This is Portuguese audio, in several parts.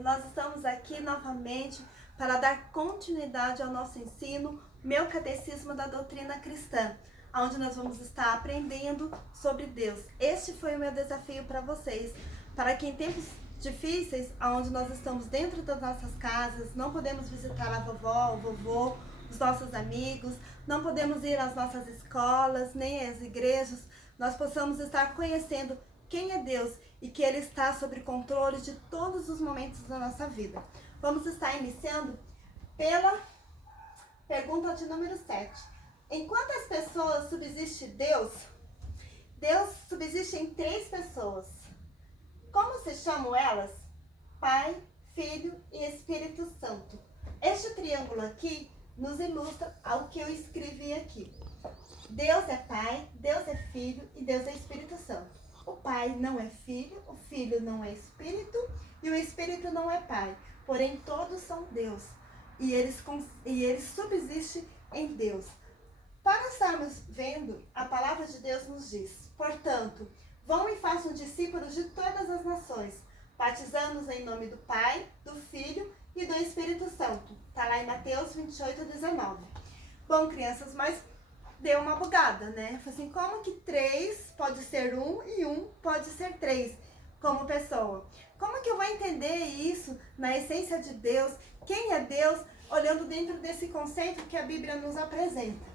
nós estamos aqui novamente para dar continuidade ao nosso ensino, meu catecismo da doutrina cristã, onde nós vamos estar aprendendo sobre Deus. Este foi o meu desafio para vocês, para que em tempos difíceis, onde nós estamos dentro das nossas casas, não podemos visitar a vovó, o vovô, os nossos amigos, não podemos ir às nossas escolas, nem às igrejas, nós possamos estar conhecendo quem é Deus e que Ele está sob controle de todos os momentos da nossa vida. Vamos estar iniciando pela pergunta de número 7. Em quantas pessoas subsiste Deus? Deus subsiste em 3 pessoas. Como se chamam elas? Pai, Filho e Espírito Santo. Este triângulo aqui nos ilustra ao que eu escrevi aqui. Deus é Pai, Deus é Filho e Deus é Espírito Santo. O Pai não é Filho, o Filho não é Espírito e o Espírito não é Pai. Porém, todos são Deus e eles subsistem em Deus. Para estarmos vendo, a palavra de Deus nos diz: portanto, vão e façam discípulos de todas as nações, batizando-os em nome do Pai, do Filho e do Espírito Santo. Está lá em Mateus 28, 19. Bom, crianças, mas deu uma bugada, né? Falei assim, como que 3 pode ser 1 e 1 pode ser 3 como pessoa? Como que eu vou entender isso na essência de Deus? Quem é Deus? Olhando dentro desse conceito que a Bíblia nos apresenta.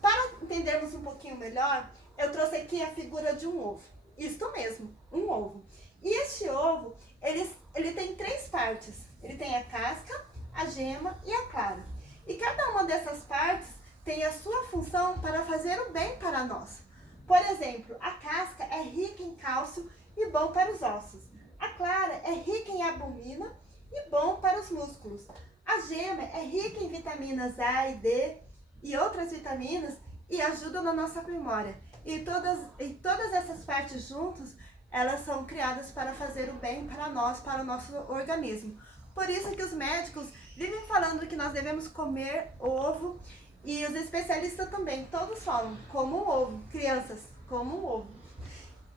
Para entendermos um pouquinho melhor, eu trouxe aqui a figura de um ovo. Isto mesmo, um ovo. E este ovo, ele tem 3 partes. Ele tem a casca, a gema e a clara. E cada uma dessas partes tem a sua função para fazer o bem para nós. Por exemplo, a casca é rica em cálcio e bom para os ossos. A clara é rica em albumina e bom para os músculos. A gema é rica em vitaminas A e D e outras vitaminas e ajuda na nossa memória. E todas essas partes juntas, elas são criadas para fazer o bem para nós, para o nosso organismo. Por isso que os médicos vivem falando que nós devemos comer ovo. E os especialistas também, todos falam, como um ovo. Crianças, como um ovo.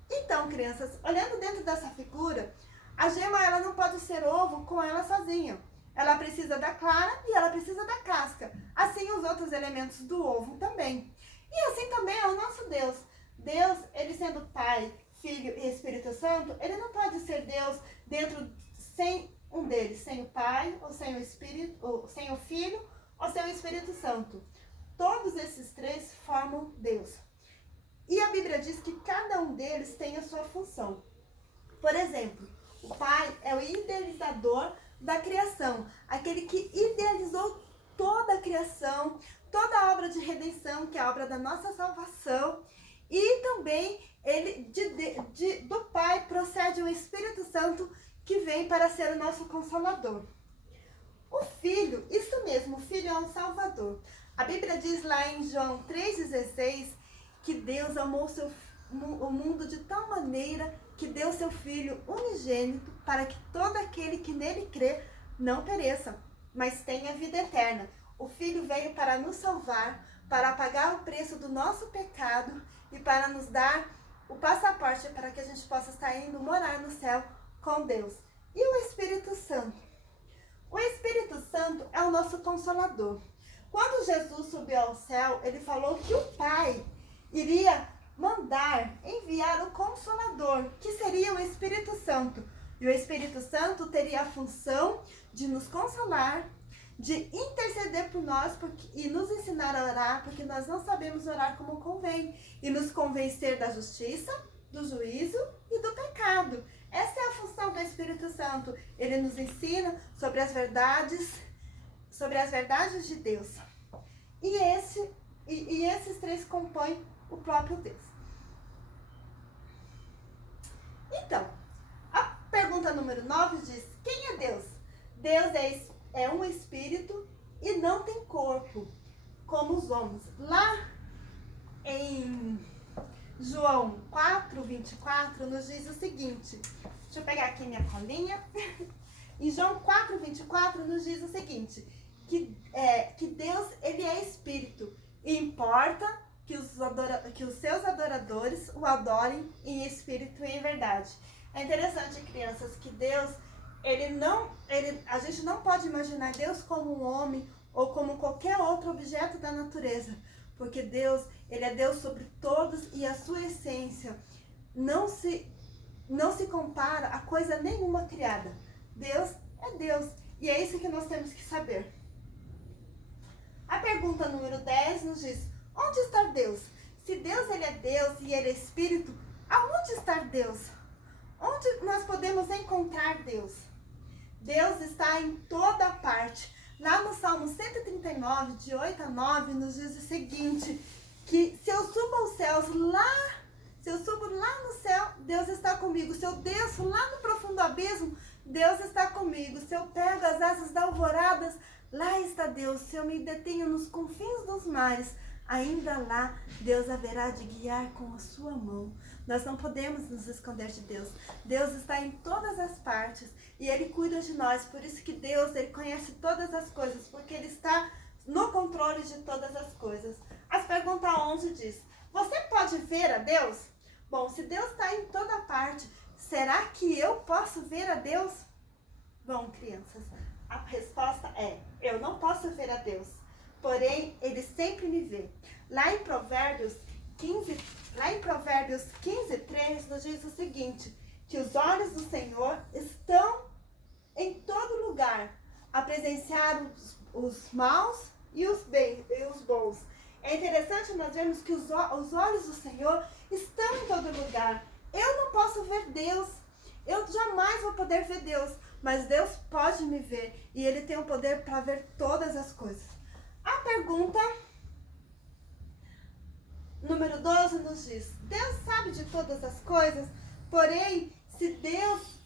Então, crianças, olhando dentro dessa figura, a gema ela não pode ser ovo com ela sozinha. Ela precisa da clara e ela precisa da casca. Assim os outros elementos do ovo também. E assim também é o nosso Deus. Deus, ele sendo Pai, Filho e Espírito Santo, ele não pode ser Deus sem um deles, sem o Pai, ou sem o Espírito, ou sem o Filho, ou sem o Espírito Santo. Todos esses 3 formam Deus. E a Bíblia diz que cada um deles tem a sua função. Por exemplo, o Pai é o idealizador da criação, aquele que idealizou toda a criação, toda a obra de redenção, que é a obra da nossa salvação. E também do Pai procede o Espírito Santo, que vem para ser o nosso Consolador. O Filho, isso mesmo, o Filho é um Salvador. A Bíblia diz lá em João 3,16 que Deus amou o mundo de tal maneira que deu seu Filho unigênito para que todo aquele que nele crê não pereça, mas tenha vida eterna. O Filho veio para nos salvar, para pagar o preço do nosso pecado e para nos dar o passaporte para que a gente possa estar indo morar no céu com Deus. E o Espírito Santo? O Espírito Santo é o nosso Consolador. Quando Jesus subiu ao céu, ele falou que o Pai iria enviar o Consolador, que seria o Espírito Santo. E o Espírito Santo teria a função de nos consolar, de interceder por nós e nos ensinar a orar, porque nós não sabemos orar como convém, e nos convencer da justiça, do juízo e do pecado. Essa é a função do Espírito Santo. Ele nos ensina sobre as verdades de Deus. E esses 3 compõem o próprio Deus. Então, a pergunta número 9 diz: quem é Deus? Deus é um espírito e não tem corpo, como os homens. Lá em João 4,24 nos diz o seguinte. Deixa eu pegar aqui minha colinha. Em João 4,24 nos diz o seguinte, que Deus ele é espírito e importa que os seus adoradores o adorem em espírito e em verdade. É interessante, crianças, que Deus a gente não pode imaginar Deus como um homem ou como qualquer outro objeto da natureza, porque Deus, ele é Deus sobre todos e a sua essência não se compara a coisa nenhuma criada. Deus é Deus e é isso que nós temos que saber. A pergunta número 10 nos diz: onde está Deus? Se Deus ele é Deus e ele é Espírito, aonde está Deus? Onde nós podemos encontrar Deus? Deus está em toda parte. Lá no Salmo 139, de 8 a 9, nos diz o seguinte, que se eu subo aos céus, se eu subo lá no céu, Deus está comigo. Se eu desço lá no profundo abismo, Deus está comigo. Se eu pego as asas da alvorada, lá está Deus. Se eu me detenho nos confins dos mares, ainda lá Deus haverá de guiar com a sua mão. Nós não podemos nos esconder de Deus. Deus está em todas as partes e Ele cuida de nós. Por isso que Deus, Ele conhece todas as coisas, porque Ele está no controle de todas as coisas. As perguntas 11 diz: você pode ver a Deus? Bom, se Deus está em toda parte, será que eu posso ver a Deus? Bom, crianças, a resposta é: eu não posso ver a Deus, porém Ele sempre me vê. Lá em Provérbios 15:3 nos diz o seguinte, que os olhos do Senhor estão em todo lugar, a presenciar os maus e os bons. É interessante nós vermos que os olhos do Senhor estão em todo lugar. Eu não posso ver Deus, eu jamais vou poder ver Deus, mas Deus pode me ver e Ele tem o poder para ver todas as coisas. A pergunta número 12 nos diz: Deus sabe de todas as coisas, porém, se Deus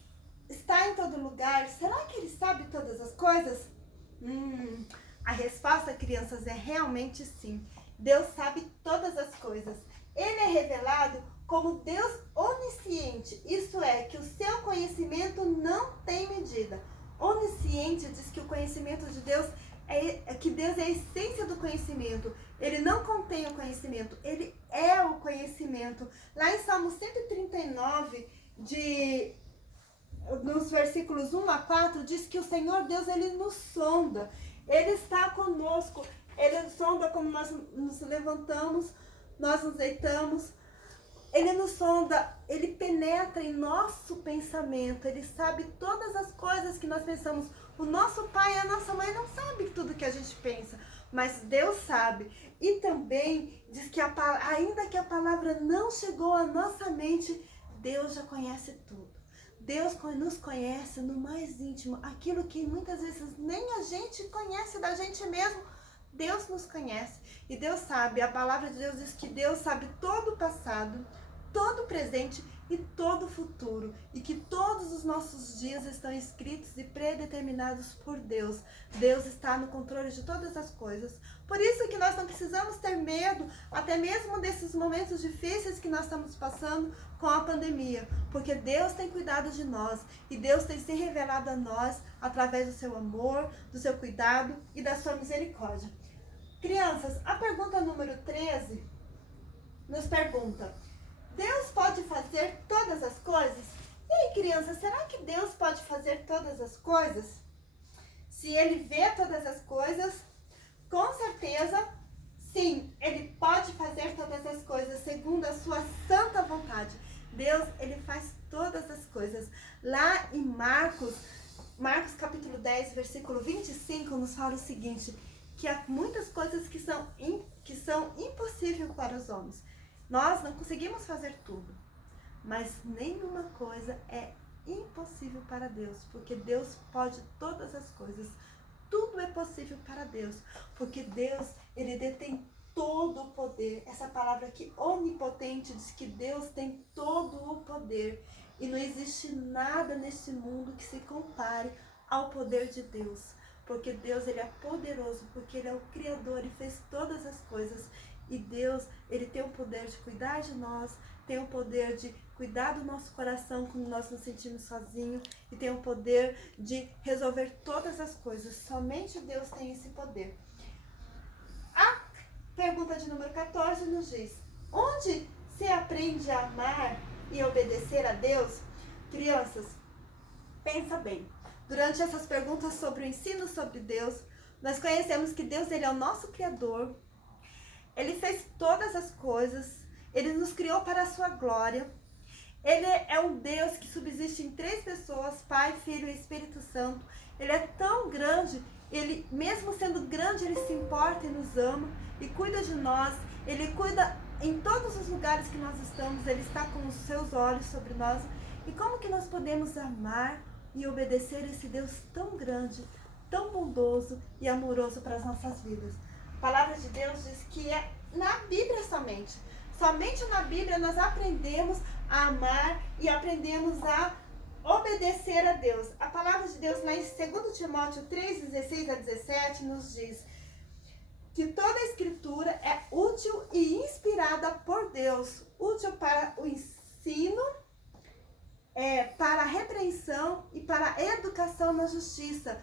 está em todo lugar, será que Ele sabe todas as coisas? A resposta, crianças, é realmente sim. Deus sabe todas as coisas. Ele é revelado como Deus onisciente, isso é, que o seu conhecimento não tem medida. Onisciente diz que o conhecimento de Deus que Deus é a essência do conhecimento. Ele não contém o conhecimento, Ele é o conhecimento. Lá em Salmo 139, nos versículos 1 a 4, diz que o Senhor Deus, Ele nos sonda. Ele está conosco. Ele sonda como nós nos levantamos, nós nos deitamos. Ele nos sonda, Ele penetra em nosso pensamento. Ele sabe todas as coisas que nós pensamos. O nosso pai e a nossa mãe não sabem tudo que a gente pensa, mas Deus sabe. E também diz que ainda que a palavra não chegou à nossa mente, Deus já conhece tudo. Deus nos conhece no mais íntimo, aquilo que muitas vezes nem a gente conhece da gente mesmo. Deus nos conhece e Deus sabe. A palavra de Deus diz que Deus sabe todo o passado, todo o presente e todo o futuro, e que todos os nossos dias estão escritos e predeterminados por Deus. Deus está no controle de todas as coisas. Por isso que nós não precisamos ter medo, até mesmo desses momentos difíceis que nós estamos passando com a pandemia, porque Deus tem cuidado de nós, e Deus tem se revelado a nós através do seu amor, do seu cuidado e da sua misericórdia. Crianças, a pergunta número 13 nos pergunta: Deus pode fazer todas as coisas? E aí, crianças, será que Deus pode fazer todas as coisas? Se Ele vê todas as coisas, com certeza, sim, Ele pode fazer todas as coisas segundo a sua santa vontade. Deus, Ele faz todas as coisas. Lá em Marcos capítulo 10, versículo 25, nos fala o seguinte, que há muitas coisas que são impossíveis para os homens. Nós não conseguimos fazer tudo, mas nenhuma coisa é impossível para Deus, porque Deus pode todas as coisas. Tudo é possível para Deus, porque Deus, Ele detém todo o poder. Essa palavra aqui, onipotente, diz que Deus tem todo o poder. E não existe nada neste mundo que se compare ao poder de Deus. Porque Deus, Ele é poderoso, porque Ele é o Criador e fez todas as coisas. E Deus, Ele tem o poder de cuidar de nós, tem o poder de cuidar do nosso coração quando nós nos sentimos sozinhos, e tem o poder de resolver todas as coisas. Somente Deus tem esse poder. A pergunta de número 14 nos diz: onde se aprende a amar e obedecer a Deus? Crianças, pensa bem. durante essas perguntas sobre o ensino sobre Deus, nós conhecemos que Deus, ele é o nosso Criador. Ele fez todas as coisas. Ele nos criou para a sua glória. Ele é um Deus que subsiste em 3 pessoas, Pai, Filho e Espírito Santo. Ele é tão grande, ele, mesmo sendo grande, ele se importa e nos ama e cuida de nós. Ele cuida em todos os lugares que nós estamos, ele está com os seus olhos sobre nós. E como que nós podemos amar e obedecer esse Deus tão grande, tão bondoso e amoroso para as nossas vidas? A palavra de Deus diz que é na Bíblia somente. Somente na Bíblia nós aprendemos a amar e aprendemos a obedecer a Deus. A palavra de Deus lá em 2 Timóteo 3, 16 a 17 nos diz que toda a escritura é útil e inspirada por Deus, útil para o ensino, para a repreensão e para a educação na justiça.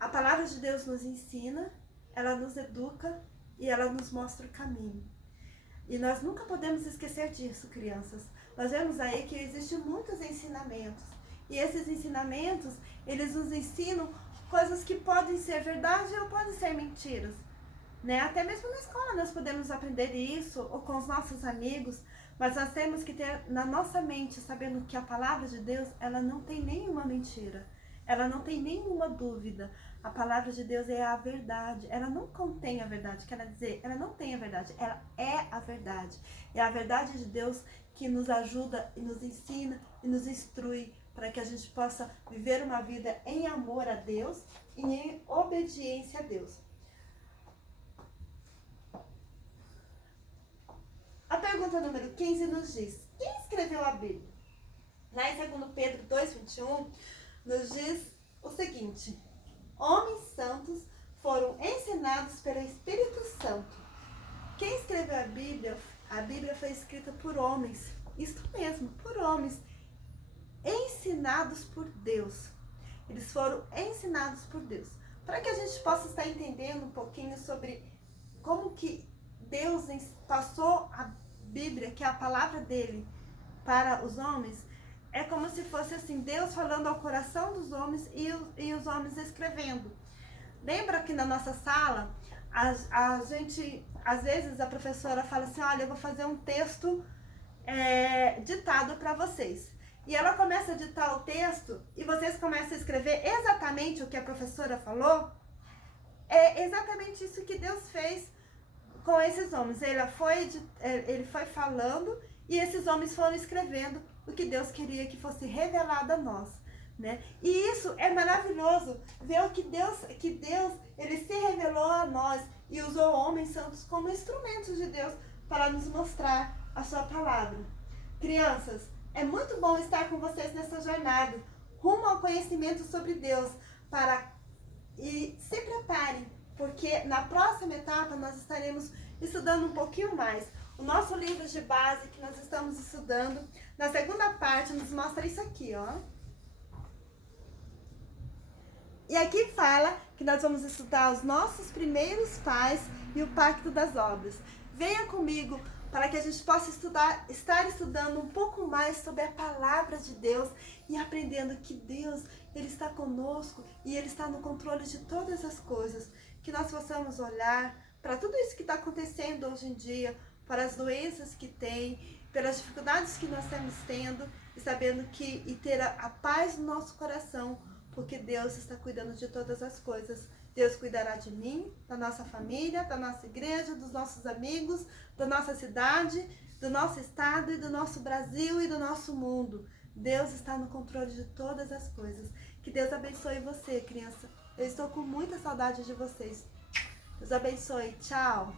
A palavra de Deus nos ensina, ela nos educa e ela nos mostra o caminho. E nós nunca podemos esquecer disso, crianças. Nós vemos aí que existem muitos ensinamentos. E esses ensinamentos, eles nos ensinam coisas que podem ser verdade ou podem ser mentiras. Né? Até mesmo na escola nós podemos aprender isso, ou com os nossos amigos. Mas nós temos que ter na nossa mente, sabendo que a palavra de Deus, ela não tem nenhuma mentira. Ela não tem nenhuma dúvida. A palavra de Deus é a verdade. Ela não contém a verdade. Quer dizer, ela não tem a verdade. Ela é a verdade. É a verdade de Deus que nos ajuda e nos ensina e nos instrui para que a gente possa viver uma vida em amor a Deus e em obediência a Deus. A pergunta número 15 nos diz: quem escreveu a Bíblia? Lá em 2 Pedro 2,21 nos diz o seguinte: homens santos foram ensinados pelo Espírito Santo. Quem escreveu a Bíblia foi escrita por homens. Isso mesmo, por homens. Ensinados por Deus. Eles foram ensinados por Deus. Para que a gente possa estar entendendo um pouquinho sobre como que Deus passou a Bíblia, que é a palavra dele, para os homens, é como se fosse assim, Deus falando ao coração dos homens e os homens escrevendo. Lembra que na nossa sala, a gente, às vezes a professora fala assim, olha, eu vou fazer um texto ditado para vocês. E ela começa a ditar o texto e vocês começam a escrever exatamente o que a professora falou. É exatamente isso que Deus fez com esses homens. Ele foi falando e esses homens foram escrevendo o que Deus queria que fosse revelado a nós, né? E isso é maravilhoso, ver o que Deus ele se revelou a nós e usou homens santos como instrumentos de Deus para nos mostrar a sua palavra. Crianças, é muito bom estar com vocês nessa jornada, rumo ao conhecimento sobre Deus, e se preparem, porque na próxima etapa nós estaremos estudando um pouquinho mais. O nosso livro de base que nós estamos estudando, na segunda parte, nos mostra isso aqui, ó. E aqui fala que nós vamos estudar os nossos primeiros pais e o pacto das obras. Venha comigo para que a gente possa estar estudando um pouco mais sobre a palavra de Deus e aprendendo que Deus, ele está conosco e ele está no controle de todas as coisas. Que nós possamos olhar para tudo isso que está acontecendo hoje em dia, para as doenças que tem, pelas dificuldades que nós estamos tendo, e sabendo e ter a paz no nosso coração, porque Deus está cuidando de todas as coisas. Deus cuidará de mim, da nossa família, da nossa igreja, dos nossos amigos, da nossa cidade, do nosso estado e do nosso Brasil e do nosso mundo. Deus está no controle de todas as coisas. Que Deus abençoe você, criança. Eu estou com muita saudade de vocês. Deus abençoe. Tchau.